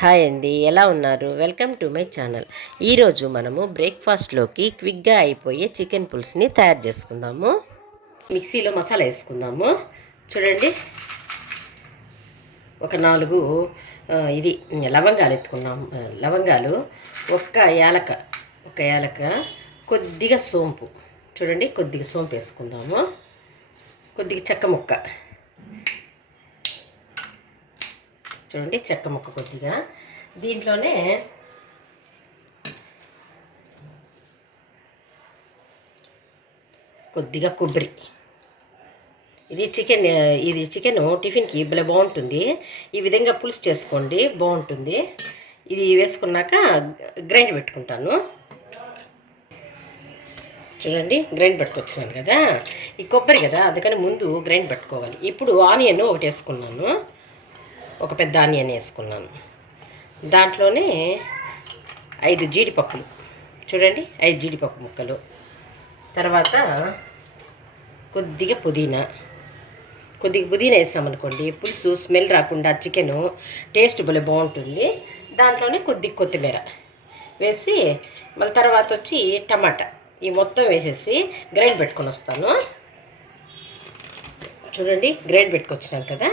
Hi అండి ఎలా ఉన్నారు? Welcome to my channel. ఈరోజు మనము బ్రేక్ఫాస్ట్లోకి క్విక్గా అయిపోయే చికెన్ పులుసుని తయారు చేసుకుందాము. మిక్సీలో మసాలా వేసుకుందాము. చూడండి. ఒక నాలుగు ఇది లవంగాలు ఎత్తుకున్నాము. లవంగాలు ఒక్క యాలక ఒక యాలక కొద్దిగా సోంపు. చూడండి కొద్దిగా సోంపు వేసుకుందాము. కొద్దిగా చెక్క ముక్క. చూడండి చెక్క ముక్క కొద్దిగా. దీంట్లోనే కొద్దిగా కొబ్బరి. ఇది చికెన్ ఇది చికెన్ టిఫిన్కి భలే బాగుంటుంది. ఈ విధంగా పులుసు చేసుకోండి బాగుంటుంది. ఇది వేసుకున్నాక గ్రైండ్ పెట్టుకుంటాను. చూడండి గ్రైండ్ పెట్టుకొచ్చినాను కదా. ఈ కొబ్బరి కదా అందుకని ముందు గ్రైండ్ పెట్టుకోవాలి. ఇప్పుడు ఆనియన్ ఒకటి వేసుకున్నాను. ఒక పెద్ద ఆనియన్ వేసుకున్నాను. దాంట్లోనే ఐదు జీడిపప్పులు. చూడండి ఐదు జీడిపప్పు ముక్కలు. తర్వాత కొద్దిగా పుదీనా. కొద్దిగా పుదీనా వేసామనుకోండి పులుసు స్మెల్ రాకుండా చికెను టేస్ట్ భలే బాగుంటుంది. దాంట్లోనే కొద్దిగా కొత్తిమీర వేసి మళ్ళీ తర్వాత వచ్చి టమాటా. ఈ మొత్తం వేసేసి గ్రైండ్ పెట్టుకొని వస్తాను. చూడండి గ్రైండ్ పెట్టుకొచ్చినాం కదా.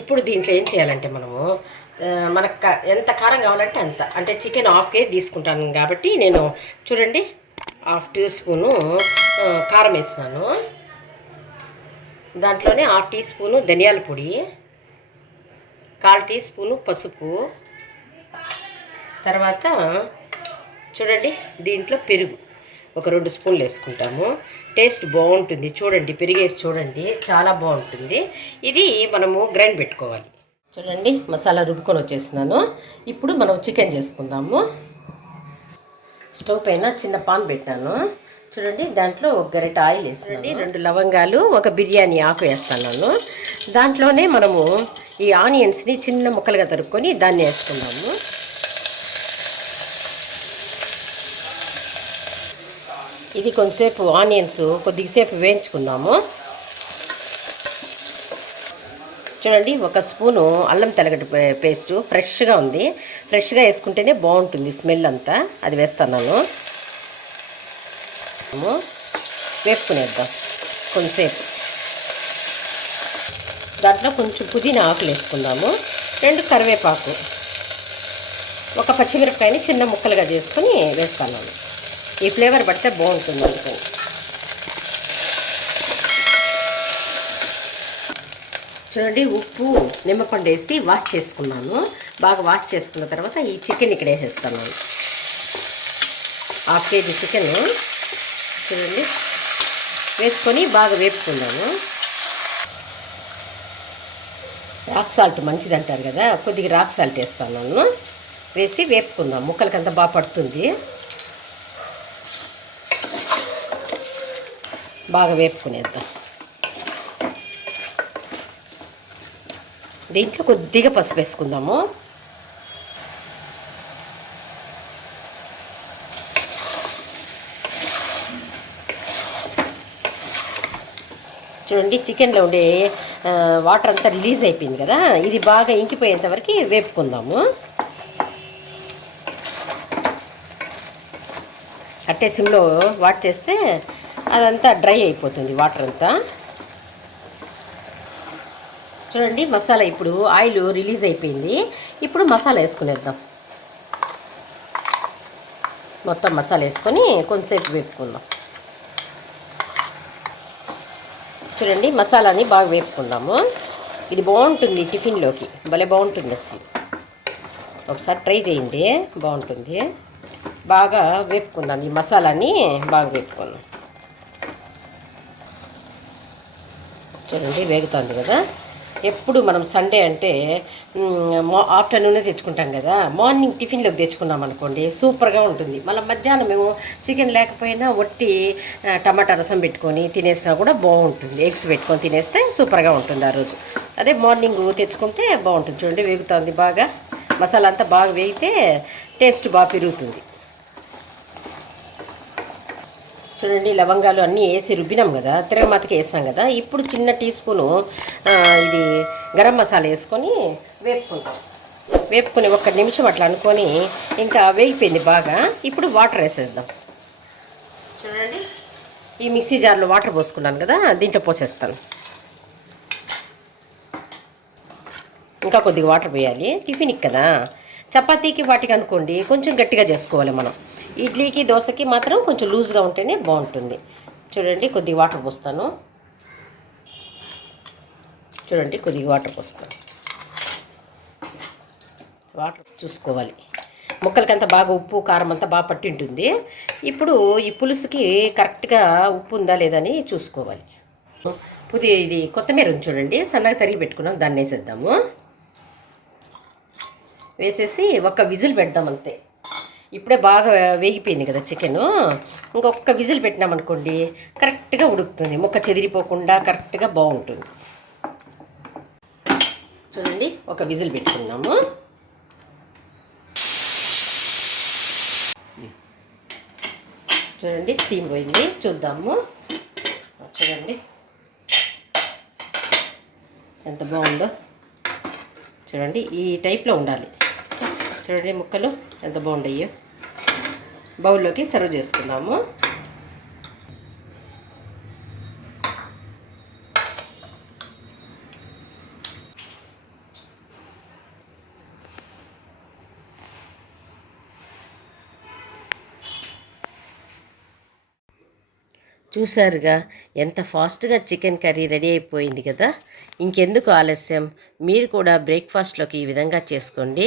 ఇప్పుడు దీంట్లో ఏం చేయాలంటే మనము మనకు క ఎంత కారం కావాలంటే అంత. అంటే చికెన్ హాఫ్ కేజీ తీసుకుంటాను కాబట్టి నేను చూడండి హాఫ్ టీ స్పూను కారం వేసినాను దాంట్లోనే హాఫ్ టీ స్పూను ధనియాల పొడి కాల్ టీ స్పూను పసుపు. తర్వాత చూడండి దీంట్లో పెరుగు. ఒక రెండు స్పూన్లు వేసుకుంటాము. టేస్ట్ బాగుంటుంది. చూడండి పెరిగేసి చూడండి. చాలా బాగుంటుంది. ఇది మనము గ్రైండ్ పెట్టుకోవాలి. చూడండి మసాలా రుబ్బుకొని వచ్చేసినాను ఇప్పుడు మనం చికెన్ చేసుకుందాము. స్టవ్ పైన చిన్న పాన్ పెట్టాను. చూడండి దాంట్లో ఒక గరిట ఆయిల్ వేసినండి రెండు లవంగాలు ఒక బిర్యానీ ఆకు వేస్తున్నాను. దాంట్లోనే మనము ఈ ఆనియన్స్ని చిన్న ముక్కలుగా తరుక్కొని దాన్ని వేసుకుందాము. ఇది కొంచెంసేపు ఆనియన్స్ కొద్దిసేపు వేయించుకుందాము. చూడండి ఒక స్పూను అల్లం తెల్లగడ్డ పేస్ట్ ఫ్రెష్గా ఉంది. ఫ్రెష్గా వేసుకుంటేనే బాగుంటుంది స్మెల్ అంతా. అది వేస్తున్నాను. వేసుకునేద్దాం వేపుకునేద్దాం కొంచెంసేపు దాంట్లో కొంచెం పుదీనా ఆకులు వేసుకుందాము. రెండు కరివేపాకు. ఒక పచ్చిమిరపకాయని చిన్న ముక్కలుగా చేసుకొని వేస్తాను. ఈ ఫ్లేవర్ పడితే బాగుంటుంది అందుకని చూడండి ఉప్పు నిమ్మపండు వేసి వాష్ చేసుకున్నాను. బాగా వాష్ చేసుకున్న తర్వాత ఈ చికెన్ ఇక్కడ వేసేస్తాను. Half KG chicken. చూడండి. వేసుకొని బాగా వేపుకున్నాను. రాక్ సాల్ట్ మంచిది అంటారు కదా కొద్దిగా రాక్ సాల్ట్ వేస్తాను. వేసి వేపుకుందాం ముక్కలకంతా బాగా పడుతుంది. బాగా వేపుకునేద్దాం. దీంట్లో కొద్దిగా పసుపు వేసుకుందాము. చూడండి చికెన్లో ఉండే వాటర్ అంతా రిలీజ్ అయిపోయింది కదా? ఇది బాగా ఇంకిపోయేంత వరకు వేపుకుందాము. అట్టే సిమ్లో వాట్ చేస్తే అదంతా డ్రై అయిపోతుంది వాటర్ అంతా. చూడండి మసాలా ఇప్పుడు ఆయిల్ రిలీజ్ అయిపోయింది. ఇప్పుడు మసాలా వేసుకునేద్దాం. మొత్తం మసాలా వేసుకొని కొంచెంసేపు వేపుకుందాం. చూడండి మసాలాని బాగా వేపుకుందాము. ఇది బాగుంటుంది టిఫిన్లోకి భలే బాగుంటుంది అసలు ఒకసారి ట్రై చేయండి బాగుంటుంది. బాగా వేపుకుందాం ఈ మసాలాని బాగా వేపుకుందాం. చూడండి వేగుతుంది కదా. ఎప్పుడు మనం సండే అంటే ఆఫ్టర్నూనే తెచ్చుకుంటాం కదా. మార్నింగ్ టిఫిన్లోకి తెచ్చుకున్నాం అనుకోండి సూపర్గా ఉంటుంది. మళ్ళీ మధ్యాహ్నం మేము చికెన్ లేకపోయినా ఒట్టి టమాటా రసం పెట్టుకొని తినేసినా కూడా బాగుంటుంది. ఎగ్స్ పెట్టుకొని తినేస్తే సూపర్గా ఉంటుంది ఆ రోజు. అదే మార్నింగ్ తెచ్చుకుంటే బాగుంటుంది. చూడండి వేగుతుంది బాగా. మసాలా అంతా బాగా వేగితే టేస్ట్ బాగా పెరుగుతుంది. చూడండి లవంగాలు అన్నీ వేసి రుబ్బినాం కదా తిరగమాతకి వేసాం కదా ఇప్పుడు చిన్న టీ స్పూను ఇది గరం మసాలా వేసుకొని వేపుకుంటాం. వేపుకుని ఒక్క నిమిషం అట్లా అనుకొని ఇంకా వేగిపోయింది బాగా ఇప్పుడు వాటర్ వేసేద్దాం. చూడండి ఈ మిక్సీ జార్లో వాటర్ పోసుకున్నాను కదా దీంట్లో పోసేస్తాను. ఇంకా కొద్దిగా వాటర్ పోయాలి టిఫిన్కి కదా. చపాతీకి వాటికి అనుకోండి కొంచెం గట్టిగా చేసుకోవాలి మనం. ఇడ్లీకి దోశకి మాత్రం కొంచెం లూజ్గా ఉంటేనే బాగుంటుంది. చూడండి కొద్దిగా వాటర్ పోస్తాను. చూడండి కొద్దిగా వాటర్ పోస్తాను. వాటర్ చూసుకోవాలి. ముక్కలకంతా బాగా ఉప్పు కారం అంతా బాగా పట్టి ఉంటుంది ఇప్పుడు ఈ పులుసుకి కరెక్ట్గా ఉప్పు ఉందా లేదా అని చూసుకోవాలి. పుది ఇది కొత్తిమీర ఉంది చూడండి సన్నగా తరిగి పెట్టుకున్నాం దాన్ని వేసేద్దాము. వేసేసి ఒక విజిల్ పెడదాం అంతే. ఇప్పుడే బాగా వేగిపోయింది కదా చికెను. ఇంకొక విజిల్ పెట్టినామనుకోండి కరెక్ట్గా ఉడుకుతుంది. ముక్క చెదిరిపోకుండా కరెక్ట్గా బాగుంటుంది. చూడండి ఒక విజిల్ పెట్టుకున్నాము. చూడండి స్టీమ్ పోయింది. చూద్దాము. చూడండి. ఎంత బాగుందో. చూడండి ఈ టైప్లో ఉండాలి. చూడండి ముక్కలు ఎంత బాగుండయో బౌల్లోకి సర్వ్ చేసుకుందాము. చూశారుగా ఎంత ఫాస్ట్గా చికెన్ కర్రీ రెడీ అయిపోయింది కదా? ఇంకెందుకు ఆలస్యం? మీరు కూడా బ్రేక్ఫాస్ట్లోకి ఈ విధంగా చేసుకోండి.